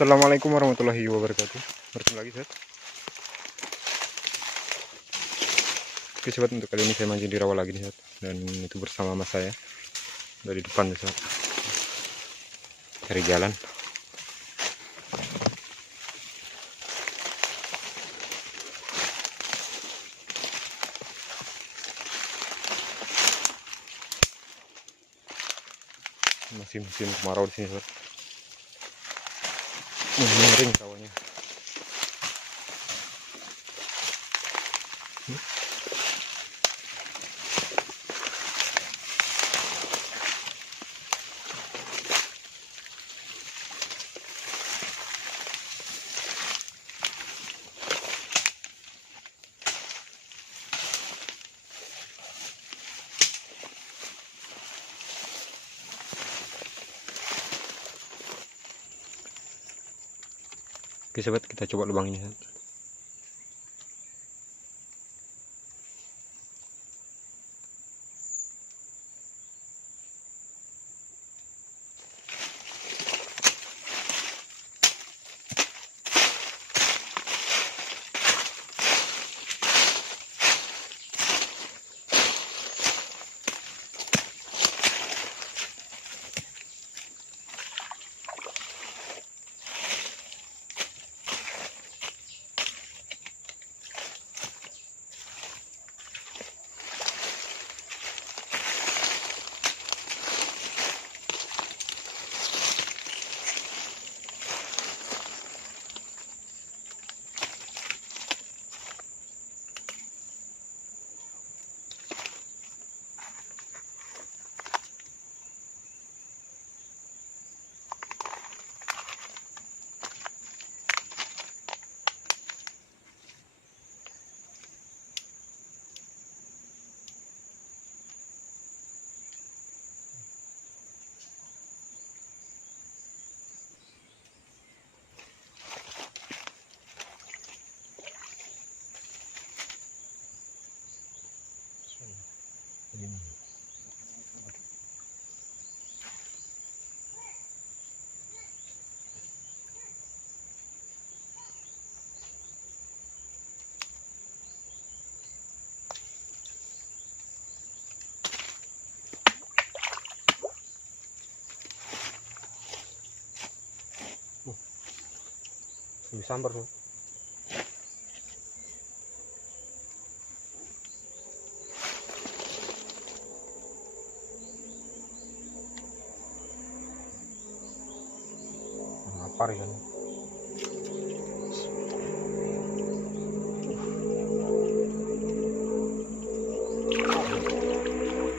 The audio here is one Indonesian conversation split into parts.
Assalamualaikum warahmatullahi wabarakatuh. Bertemu lagi, Sobat. Oke, Sobat, untuk kali ini saya mancing di rawa lagi nih, Sobat. Dan itu bersama mas saya dari depan nih, Sobat. Cari jalan. Masih musim kemarau di sini, Sobat. Miring sawahnya. Oke, Sobat, kita coba lubang ini, Sobat. Sambar, Sobat. Lapar kan.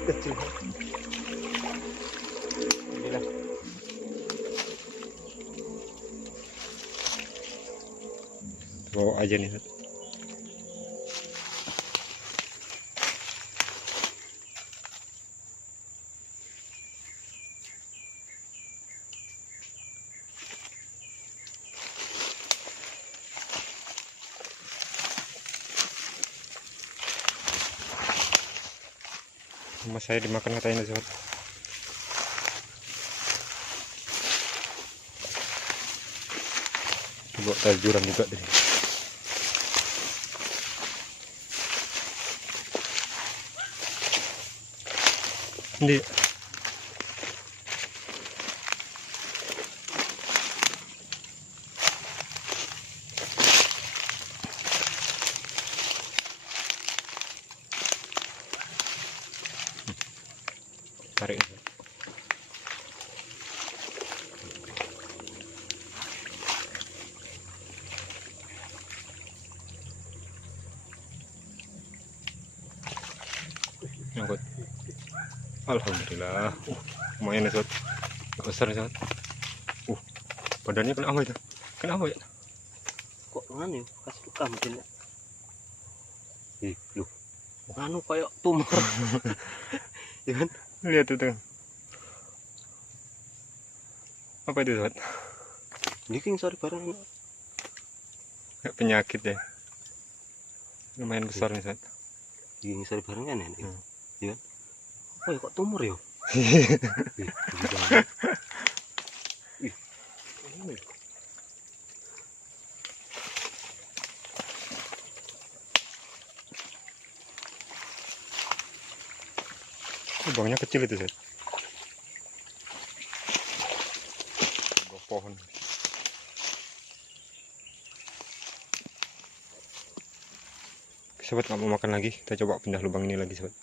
Kecil. Inilah. Bawa aja nih, Sobat. Mas saya dimakan katanya, Sobat. Coba tajuran juga deh. Ini tarik. Nyangkut. Alhamdulillah. Lumayan ya, Sobat. Gak besar ya, Sobat. Badannya kena apa itu? Kena apa ya? Kok nganu kasih luka mungkin ya? Loh, nganu kayak tumor. Ya kan? Lihat itu. Apa itu, Sobat? Ini sorry barang. Kayak penyakit ya. Lumayan besar nih, Sobat. Ini sorry barang kan ya? Ya kan? Oh ya kok tumor ya? lubangnya kecil itu sobat. Bawah pohon. Sobat, nggak mau makan lagi, kita coba pindah lubang ini lagi sobat.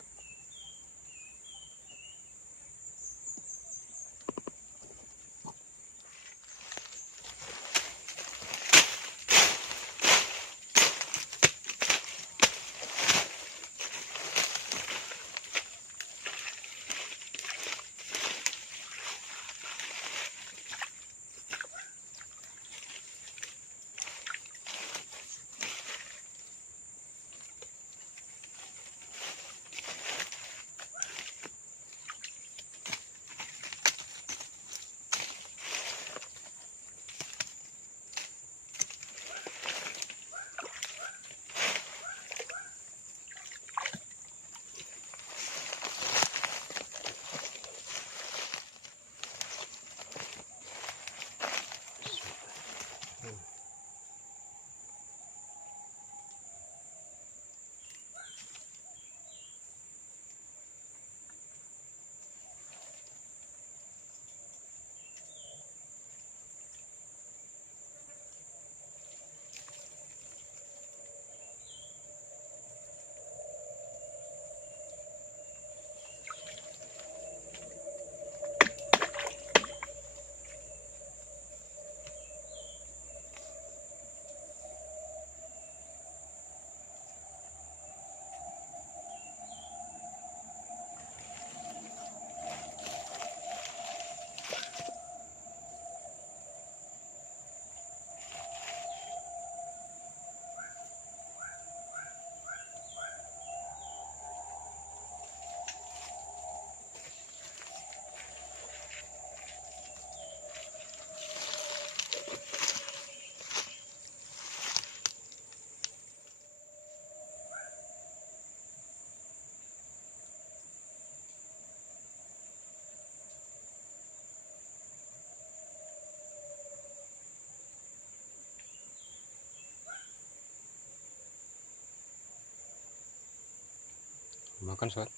Makan sobat.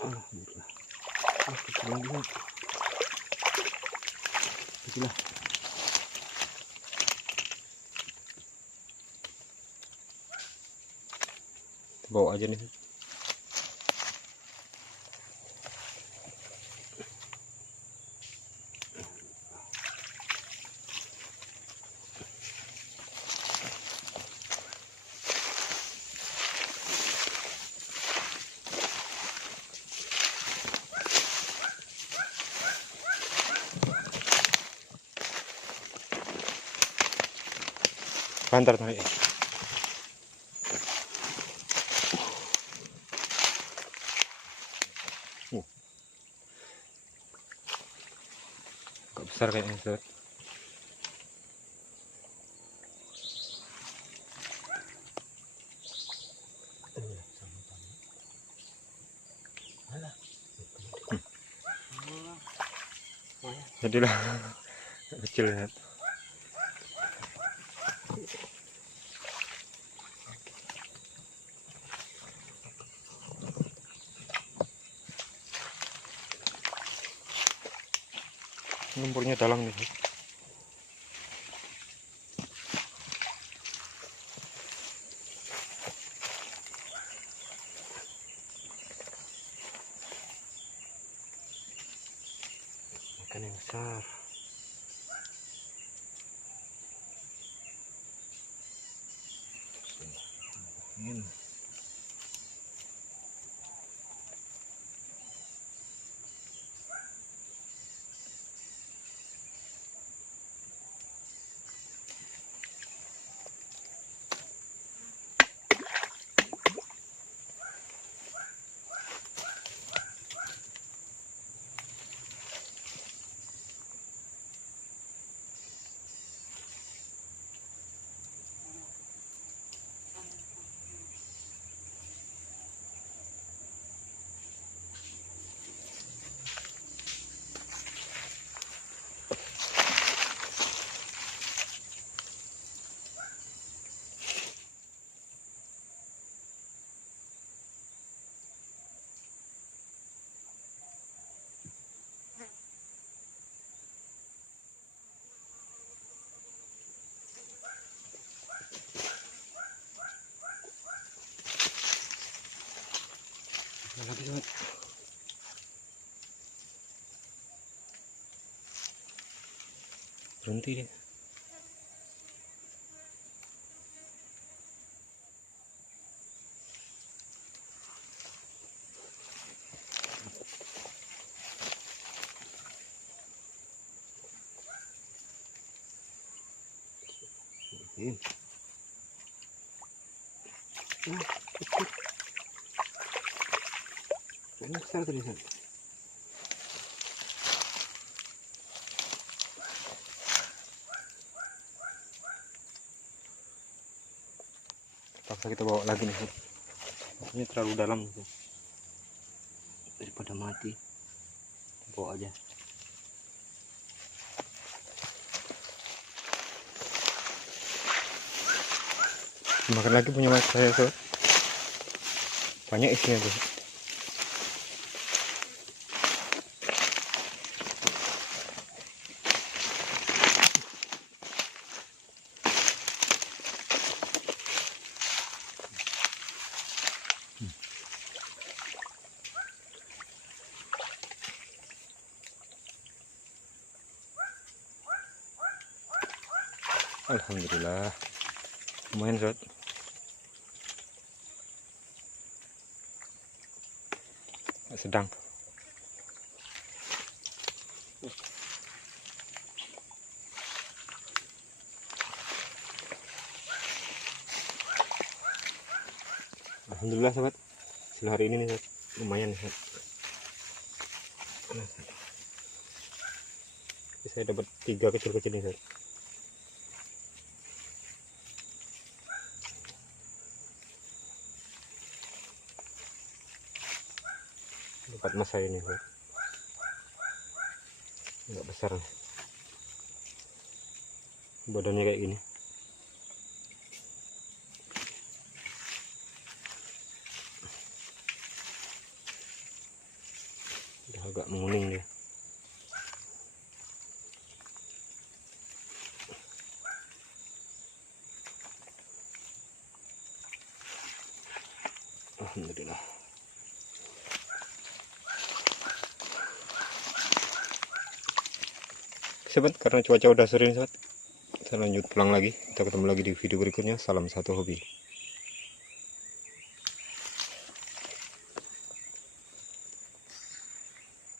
Alhamdulillah. Kecilan juga. Kecilan. Bawa aja nih. Pantar tarik. Agak besar kayaknya sobat. Jadilah kecil ya. Lumpurnya dalam nih. Ikan yang besar. Ini. Lagi sobat. Berhenti dia. Ini. Ini besar tadi kan. Paksa kita bawa lagi nih. Ini terlalu dalam tuh. Daripada mati, bawa aja. Makan lagi punya mas saya sobat. Banyak isinya tuh. Alhamdulillah, lumayan sobat. Sedang. Alhamdulillah sobat, hasil hari ini nih sobat, lumayan nih sobat. Saya dapat 3 kecil-kecil nih sobat. Dapat mas saya ini sobat. Enggak besar nih. Badannya kayak gini. Udah agak menguning dia. Alhamdulillah. Sobat, karena cuaca udah sore nih sobat, saya lanjut pulang lagi. Kita ketemu lagi di video berikutnya. Salam satu hobi.